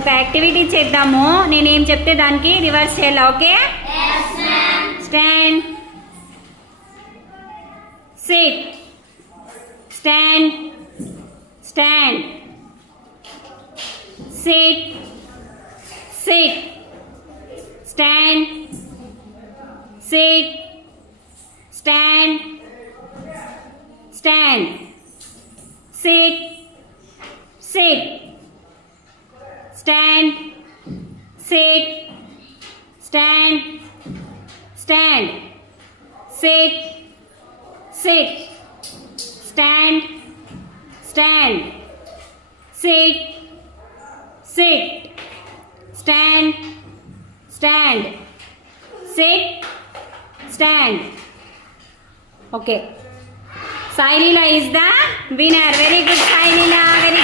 ఒక యాక్టివిటీ చేద్దాము. నేనేం చెప్తే దానికి రివర్స్ చేయాలి. Okay? Stand, SIT, stand, stand, SIT, SIT, stand, SIT, stand, stand, SIT, SIT, stand, SIT, stand, stand, SIT, SIT, stand, stand, SIT, SIT, stand, stand, SIT, stand. Okay, Sai Leela is the winner. Very good, Sai Leela. Very